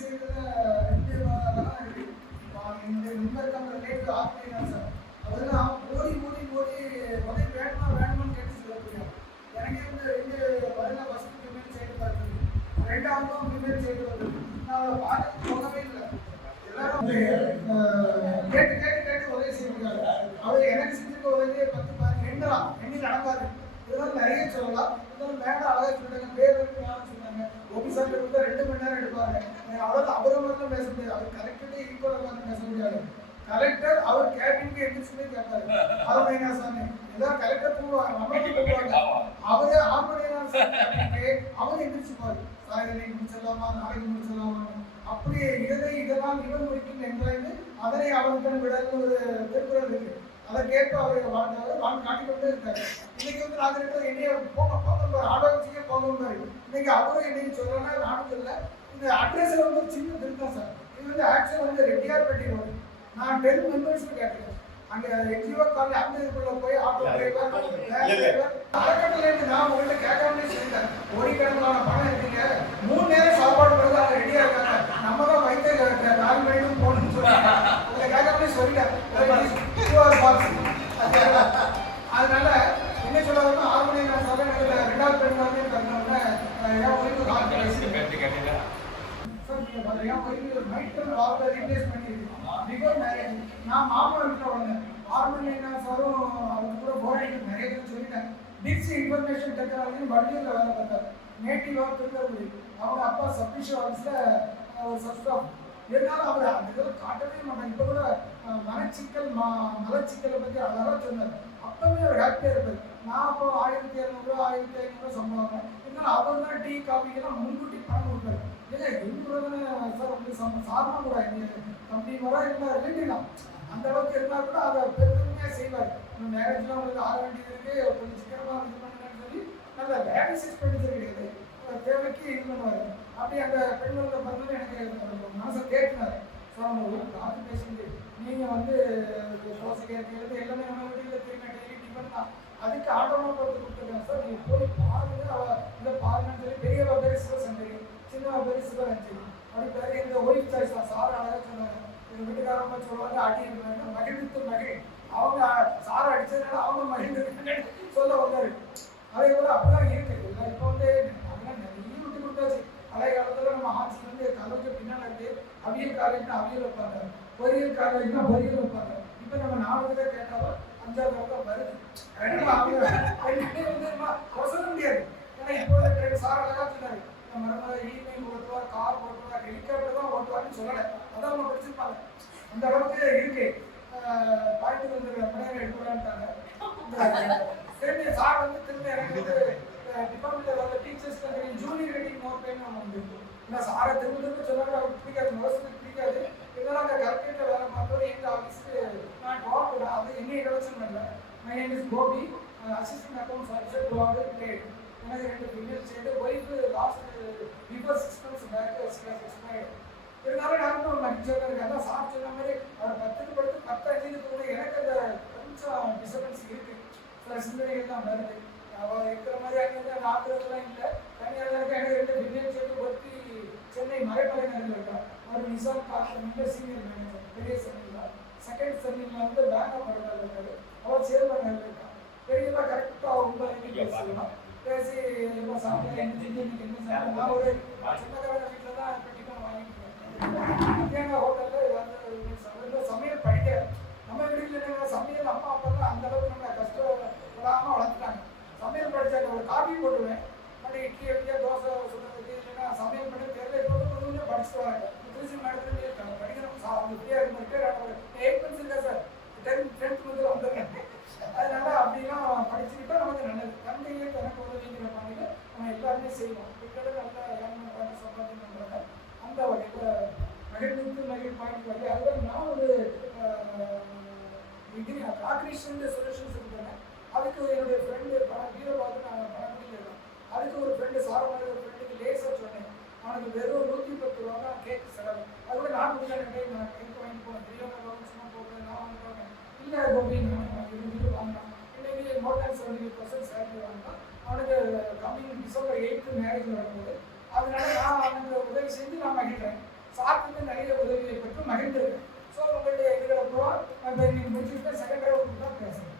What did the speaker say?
செய்யறதுல 2 வகை இருக்கு. இந்த முன்னிருக்காங்க லேட் ஆர்கனைசர் சார். அதெல்லாம் ஓடி ஓடி ஓடி உதவி வேணுமா வேணுமான்னு கேட்டு சொல்லக்கூடிய எனக்கு இந்த 2 வரல ஃபர்ஸ்ட் ஃபீமேல் சைடு பார்த்தது. 2ஆவதும் ஃபீமேல் சைடு வந்தது. நான் பார்த்து போகவே இல்லை. எல்லாரும் கேட்டு கேட்டு கேட்டு உதவி செய்ய முடியாது. அவர் எனக்கு செஞ்சிருக்க உதவியே 10 பாருங்க எண்ணலாம் எண்ணி நடக்காது. இதெல்லாம் நிறைய சொல்லலாம். இதெல்லாம் மேடம் அழகாக சொல்லிட்டாங்க. பேர் யாரும் சொன்னாங்க ஆஃபீஸர் வந்து 2 மணி நேரம் எடுப்பாங்க. அவ்வளோ அபரமாக பேச முடியாது. அவர் கலெக்டரே ஈக்குவலாக வந்து பேச முடியாது. கலெக்டர் அவர் கேபினுக்கு எந்திரிச்சுமே கேட்பாரு. ஆர்மேனா சாமி ஏதாவது கலெக்டர் போவாங்க நம்ம போவாங்க. அவரே ஆர்மேனா சாமி அவர் எந்திரிச்சுப்பாரு. சார் இன்னைக்கு முடிச்சிடலாமா நாளைக்கு முடிச்சிடலாமா அப்படி இதெல்லாம் இவன் முடிக்கும் என்கிறாங்க. அதனை அவனுக்கு விடன்னு ஒரு திருக்குறள் இருக்கு. அதை கேட்ப அவர் வாழ்ந்து காட்டிக்கொண்டே இருக்காரு. இன்னைக்கு வந்து நாங்கள் இருக்கிற என்னைய போங்க ஆலோசிக்க போங்க. இன்னைக்கு அவரும் என்னைக்கு சொல்றேன்னா நானும் சொல்ல. இந்த அட்ரஸ்ல வந்து சின்ன திருத்தம் சார். இது வந்து ஆக்சுவல் வந்து ரெட்டியார்பேட்டை ரோடு. நான் 10 மெம்பர்ஸ் கேட்டேன். அங்க எக்ஸிவோ காலேஜ் அந்த இதுக்குள்ள போய் ஆட்டோ டிரைவர் அறக்கட்டளை நான் உங்கள்கிட்ட கேட்காமலே சொல்லிட்டேன். ஓடி கிடங்களான பணம் இருக்கீங்க 3 நேரம் சாப்பாடு கொடுத்து அவங்க ரெடியா இருக்காங்க. நம்ம தான் வைத்த 4 மணிக்கு போகணும்னு சொன்னாங்க. உங்களை கேட்காமலே சொல்லிட்டேன். அதனால என்ன சொல்லுவாங்கன்னா 6 மணி நேரம் சபையில 2வது பெண் வந்து தந்தோம்னா ஏன் ஒய்ஃபு கால் பேசி கேட்டீங்க சார் நீங்க பாத்தீங்க ஒய்ஃபு மைட்டல் ஆர்டர் ரீப்ளேஸ் பண்ணிருக்கோம். பிஃபோர் மேரேஜ் நான் மாமா வீட்டில் வந்தேன். 6 மணி நேரம் சாரும் அவங்க கூட போராடி நிறைய பேர் சொல்லிட்டேன். டிக்ஸ் இன்ஃபர்மேஷன் டெக்னாலஜி வண்டியில் வேலை பார்த்தார். நேட்டிவாக திருக்கல்வி அவங்க அப்பா சப்மிஷன் ஆஃபீஸில் ஒரு சப்ஸ்டாஃப் இருந்தாலும் அவர் அந்த இதில் காட்டவே மாட்டாங்க. இப்போ கூட மலச்சிக்கலை பற்றி அழகாக சொன்னார். அப்பவே அவர் ஹாப்பியாக இருப்பார். நான் அப்போ 1700 1500 சம்பளம். இருந்தாலும் அவர் தான் டீ காஃபிக்கெல்லாம் முன்கூட்டி பணம் கொடுப்பாரு. இல்லை எங்களுடைய சார் வந்து சாதாரண கூட கம்பெனி வர இல்லை ரிலேட்டிவ் அந்த அளவுக்கு இருந்தால் கூட அதை பெருமையாக செய்வார். மேரேஜ்லாம் உங்களுக்கு ஆக வேண்டியது இருக்கு கொஞ்சம் சீக்கிரமாக இது பண்ணுங்கன்னு சொல்லி நல்ல வேலைசைஸ் பண்ணிட்டு கிடையாது. தேவைக்கு இது பண்ணுவார். அப்படி அந்த பெண்களோட பார்த்தோன்னே எனக்கு மனசை கேட்கினார். சார் அவங்க ஒரு காஃபி பேசிட்டு நீங்கள் வந்து தோசை கேட்கறது எல்லாமே நம்ம வீட்டில் திரும்ப டெய்லி டிஃபன் தான். அதுக்கு ஆர்டர்லாம் போட்டு கொடுத்துருக்கேன் சார். நீங்கள் போய் பாருங்க அவள் இதை பாருங்கன்னு சொல்லி பெரியவா பேர் சிவசங்கரி சின்னவா பேர் சிவரஞ்சரி அப்படி பேர் எங்கள் ஒய்ஃப் சாய்ஸ் தான். சார் அழகாக சொன்னாங்க. எங்கள் வீட்டுக்காரம்மா சொல்லுவாங்க அடி மகிழ்வித்து மகிழ் அவங்க சாரை அடிச்சதுனால அவங்க மகிழ்ந்து சொல்ல வந்தாரு. அதே போல் அப்படிலாம் இருக்குது இல்லை. இப்போ வந்து அதெல்லாம் நிறைய விட்டு கொடுத்தாச்சு. பழைய காலத்தில் நம்ம ஆட்சி வந்து கலருக்கு பின்னால் இருக்கு. அவியல் காலேஜ்னா அவியல் வைப்பாங்க, பொறியியல் காலேஜ்னா பொறியியல் வைப்பாங்க. இப்போ நம்ம 4 பேர் கேட்டாலும் 5வது பக்கம் வருது. அவங்க சொல்ல முடியாது. ஏன்னா இப்போ சார் அழகாக சொன்னாரு மறுநாள் ஈவினிங் ஓட்டுவார், கார் ஓட்டுவார், ஹெலிகாப்டர் தான் ஓட்டுவார்னு சொல்லலை. அதான் அவங்க படிச்சிருப்பாங்க. அந்த அளவுக்கு இருக்கு. பாயிண்ட் வந்து மணியாக எடுக்கலான்ட்டாங்க. சரி சார் வந்து திரும்ப எனக்கு வந்து டிபார்ட்மெண்ட்டில் வர டீச்சர்ஸ் ஜூனியர் ரெடிங் மோர்பேன்னு ஒன்று வந்து இந்த சாரை திரும்ப திரும்ப சொன்னாங்க. அவருக்கு பிடிக்காது, முரசுக்கு பிடிக்காது. இதெல்லாம் அந்த கலெக்டரேட்டில் வேலை பார்த்தோம். எங்கள் ஆஃபீஸுக்கு நான் டாப் அது என்ன இலவசம் இல்லை. My name is Gopi, assistant accounts officer toward grade. எனக்கு 2 female side wife last before 6 months back expired. இருந்தாலும் நானும் ஒரு மகிழ்ச்சியாக இருக்குது. அதான் சார் சொன்ன மாதிரி அவர் 10க்கு படுத்து 10 அஞ்சுக்கு கூட எனக்கு அந்த கொஞ்சம் டிஸ்டர்பன்ஸ் இருக்குது. சில சிந்தனைகள் தான் வருது. அவள் இருக்கிற மாதிரி அங்கே ஆக்குறதுலாம் இல்லை. தனியாக இருக்க எனக்கு 2 ஃபீமேல் சைடு ஒருத்தி சென்னை மறைமலை நகரில் இருக்கார். அவர் நிசாம் கார்பரேஷன்ல சீனியர் மேனேஜர் பெரிய சென்னையில். செகண்ட் சென்னையில் வந்து பேங்க் ஆஃப் பரோடா இருக்காரு. அவர் சேர்மன் நகரில் இருக்கார். பெரியவா கரெக்டாக உங்களுக்கு பேசலாம். பேசி இப்போ சாப்பிட்டா என்ன செஞ்சு என்ன சாப்பிட்டா நான் ஒரு சின்னக்காரங்க வீட்டில் தான் இப்போ டிஃபன் வாங்கிட்டு மத்தியான ஹோட்டலில் வந்து சமையல் படிக்கிறேன். நம்ம வீட்டில் என்ன சமையல் அம்மா அப்பா தான் அந்த அளவுக்கு நம்ம கஷ்டப்படாமல் வளர்த்துட்டாங்க. சமையல் படித்தாங்க. ஒரு காஃபி போட்டுவேன். அப்படி இட்லி எப்படியா தோசை சுடுறதுக்கு இல்லைன்னா சமையல் பண்ணி தெரியல. இப்போ வந்து கொஞ்சம் படிச்சுட்டு வராங்க. திருச்சி மேடத்துலேயே இருக்காங்க. படிக்கிறோம் சார் அவங்க ஃப்ரீயாக இருக்கும். 8 months இருக்கா சார் 10th வந்து வந்துடுறேன். அதனால அப்படிலாம் படிச்சுக்கிட்டா நமக்கு நல்லது. தந்தையே தனக்கு உதவிங்கிற மாதிரி நம்ம எல்லாருமே செய்வோம். கிட்டத்தட்ட நல்லா ஏர்மெண்ட் பண்ணி சம்பாதிச்சு பண்ணுறாங்க. அந்த வகையில் மகிழ்ந்து மகிழ் பாயிண்ட் வகை அதில் நான் ஒரு ஆக்ரிஷன் சொல்யூஷன்ஸ் இருக்காங்க. அதுக்கு என்னுடைய ஃப்ரெண்டு பணம் வீரை பார்த்து நான் பணம் பண்ணிக்கிறேன். அதுக்கு ஒரு ஃப்ரெண்டு சாரமாக ஒரு ஃப்ரெண்டுக்கு லேசாக சொன்னேன். அவனுக்கு வெறும் 110 ரூபா தான் கேக் செலவு. அதுவே நான் முடியாது நான் கேக் வாங்கி போவேன். பெரியவங்க சும்மா போகிறேன் நான் வாங்கி போவேன். இல்லை கோபி நான் வாங்கினான். இன்னைக்கு மோர் தேன் 70% சேலரி வாங்கினான். அவனுக்கு கம்மிங் December 8th மேரேஜ் வரும்போது அதனால நான் அவனுக்கு உதவி செஞ்சு நான் மகிழ்றேன். சாப்பிட்டு நிறைய உதவியை பெற்று மகிழ்ந்திருக்கேன். ஸோ உங்களுடைய இதுகளை பூரா இப்போ